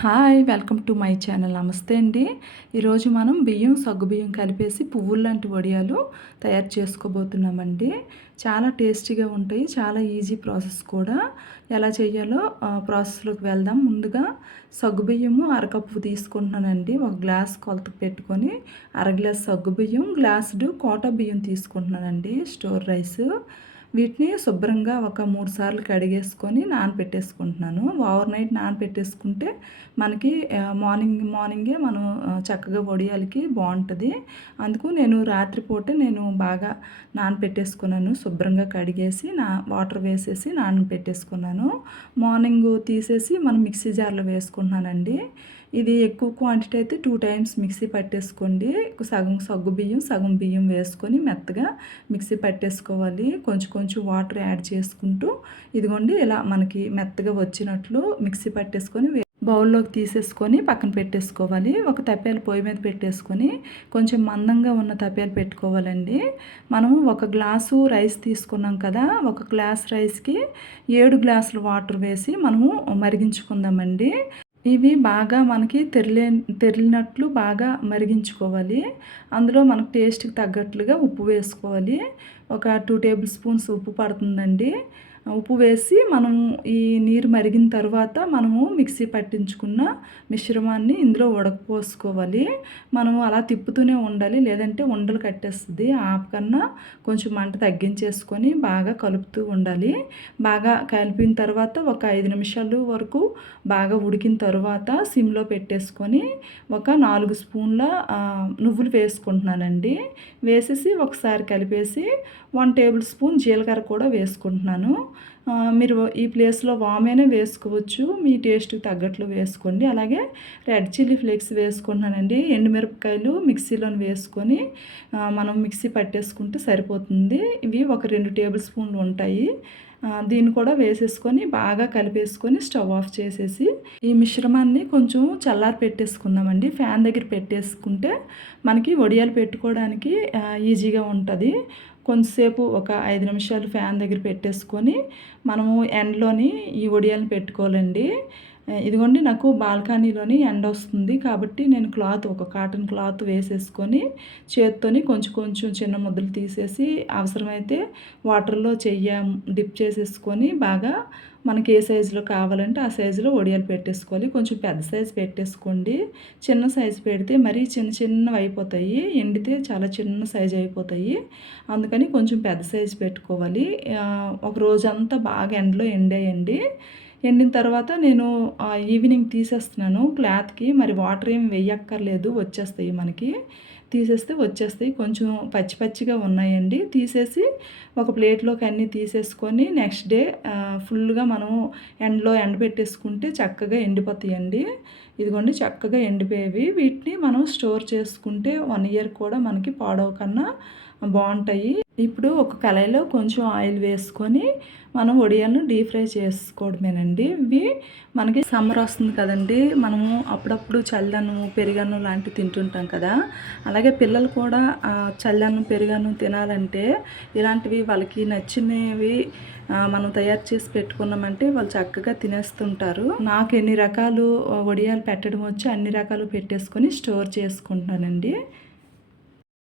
Hi welcome to my channel. నమస్తే అండి. ఈరోజు మనం బియ్యం సగ్గు బియ్యం కలిపేసి పువ్వులు లాంటి వడియాలు తయారు చేసుకోబోతున్నామండి. చాలా టేస్టీగా ఉంటాయి. చాలా ఈజీ ప్రాసెస్ కూడా. ఎలా చేయాలో ప్రాసెస్లోకి వెళ్దాం. ముందుగా సగ్గు బియ్యము అరకప్పు తీసుకుంటున్నానండి. ఒక గ్లాస్ కొలత పెట్టుకొని అర గ్లాస్ సగ్గు బియ్యం గ్లాసుడు కోట బియ్యం తీసుకుంటున్నానండి. Store rice. వీటిని శుభ్రంగా ఒక మూడు సార్లు కడిగేసుకొని నానపెట్టేసుకుంటున్నాను. ఓవర్ నైట్ నానపెట్టేసుకుంటే మనకి మార్నింగ్ మార్నింగే మనం చక్కగా వడియాలకి బాగుంటుంది. అందుకు నేను రాత్రిపూటే నేను బాగా నానపెట్టేసుకున్నాను. శుభ్రంగా కడిగేసి నా వాటర్ వేసేసి నానపెట్టేసుకున్నాను. మార్నింగ్ తీసేసి మనం మిక్సీ జార్లో వేసుకుంటున్నానండి. ఇది ఎక్కువ క్వాంటిటీ అయితే టూ టైమ్స్ మిక్సీ పట్టేసుకోండి. సగం సగ్గు బియ్యం సగం బియ్యం వేసుకొని మెత్తగా మిక్సీ పట్టేసుకోవాలి. కొంచెం కొంచెం వాటర్ యాడ్ చేసుకుంటూ ఇదిగోండి ఇలా మనకి మెత్తగా వచ్చినట్లు మిక్సీ పట్టేసుకొని బౌల్లోకి తీసేసుకొని పక్కన పెట్టేసుకోవాలి. ఒక తపేలు పొయ్యి మీద పెట్టేసుకొని కొంచెం మందంగా ఉన్న తపేలు పెట్టుకోవాలండి. మనము ఒక గ్లాసు రైస్ తీసుకున్నాం కదా ఒక గ్లాస్ రైస్కి ఏడు గ్లాసులు వాటర్ వేసి మనము మరిగించుకుందామండి. ఇవి బాగా మనకి తెరలే తెరిలినట్లు బాగా మరిగించుకోవాలి. అందులో మనకు టేస్ట్కి తగ్గట్లుగా ఉప్పు వేసుకోవాలి. ఒక టూ టేబుల్ స్పూన్స్ ఉప్పు పడుతుందండి. ఉప్పు వేసి మనము ఈ నీరు మరిగిన తర్వాత మనము మిక్సీ పట్టించుకున్న మిశ్రమాన్ని ఇందులో ఉడకపోసుకోవాలి. మనము అలా తిప్పుతూనే ఉండాలి. లేదంటే ఉండలు కట్టేస్తుంది. ఆపకన్నా కొంచెం మంట తగ్గించేసుకొని బాగా కలుపుతూ ఉండాలి. బాగా కలిపిన తర్వాత ఒక ఐదు నిమిషాలు వరకు బాగా ఉడికిన తర్వాత సిమ్లో పెట్టేసుకొని ఒక నాలుగు స్పూన్ల నువ్వులు వేసుకుంటున్నానండి. వేసేసి ఒకసారి కలిపేసి వన్ టేబుల్ స్పూన్ జీలకర్ర కూడా వేసుకుంటున్నాను. మీరు ఈ ప్లేస్లో వామైనా వేసుకోవచ్చు మీ టేస్ట్కి తగ్గట్లు వేసుకోండి. అలాగే రెడ్ చిల్లీ ఫ్లేక్స్ వేసుకుంటున్నానండి. ఎండుమిరపకాయలు మిక్సీలో వేసుకొని మనం మిక్సీ పట్టేసుకుంటే సరిపోతుంది. ఇవి ఒక రెండు టేబుల్ స్పూన్లు ఉంటాయి. దీన్ని కూడా వేసేసుకొని బాగా కలిపేసుకొని స్టవ్ ఆఫ్ చేసేసి ఈ మిశ్రమాన్ని కొంచెం చల్లారి పెట్టేసుకుందామండి. ఫ్యాన్ దగ్గర పెట్టేసుకుంటే మనకి వడియాలు పెట్టుకోవడానికి ఈజీగా ఉంటుంది. కొంతసేపు ఒక ఐదు నిమిషాలు ఫ్యాన్ దగ్గర పెట్టేసుకొని మనము ఎండలోని ఈ వడియాలను పెట్టుకోవాలండి. ఇదిగోండి నాకు బాల్కనీలోని ఎండ వస్తుంది కాబట్టి నేను క్లాత్ ఒక కాటన్ క్లాత్ వేసేసుకొని చేత్తోని కొంచెం కొంచెం చిన్న ముద్దలు తీసేసి అవసరమైతే వాటర్లో చెయ్య డిప్ చేసేసుకొని బాగా మనకి ఏ సైజులో కావాలంటే ఆ సైజులో ఒడియాలు పెట్టేసుకోవాలి. కొంచెం పెద్ద సైజు పెట్టేసుకోండి. చిన్న సైజు పెడితే మరీ చిన్న చిన్నవి అయిపోతాయి. ఎండితే చాలా చిన్న సైజు అయిపోతాయి. అందుకని కొంచెం పెద్ద సైజు పెట్టుకోవాలి. ఒక రోజంతా బాగా ఎండలో ఎండేయండి. ఎండిన తర్వాత నేను ఈవినింగ్ తీసేస్తున్నాను. క్లాత్కి మరి వాటర్ ఏమి వేయక్కర్లేదు వచ్చేస్తాయి మనకి. తీసేస్తే వచ్చేస్తాయి. కొంచెం పచ్చి పచ్చిగా ఉన్నాయండి. తీసేసి ఒక ప్లేట్లోకి అన్నీ తీసేసుకొని నెక్స్ట్ డే ఫుల్గా మనం ఎండలో ఎండబెట్టేసుకుంటే చక్కగా ఎండిపోతాయండి. ఇదిగోండి చక్కగా ఎండిపోయేవి. వీటిని మనం స్టోర్ చేసుకుంటే వన్ ఇయర్ కూడా మనకి పాడవకన్నా బాగుంటాయి. ఇప్పుడు ఒక కళాయిలో కొంచెం ఆయిల్ వేసుకొని మనం వడియాలను డీప్ ఫ్రై చేసుకోవడమేనండి. ఇవి మనకి సమ్మర్ వస్తుంది కదండి. మనము అప్పుడప్పుడు చల్లను పెరుగన్నం లాంటివి తింటుంటాం కదా. అలాగే పిల్లలు కూడా చల్లన్నం పెరుగన్నం తినాలంటే ఇలాంటివి వాళ్ళకి నచ్చినవి మనం తయారు చేసి పెట్టుకున్నామంటే వాళ్ళు చక్కగా తినేస్తుంటారు. నాకు ఎన్ని రకాలు వడియాలు పెట్టడం వచ్చి అన్ని రకాలు పెట్టేసుకొని స్టోర్ చేసుకుంటున్నానండి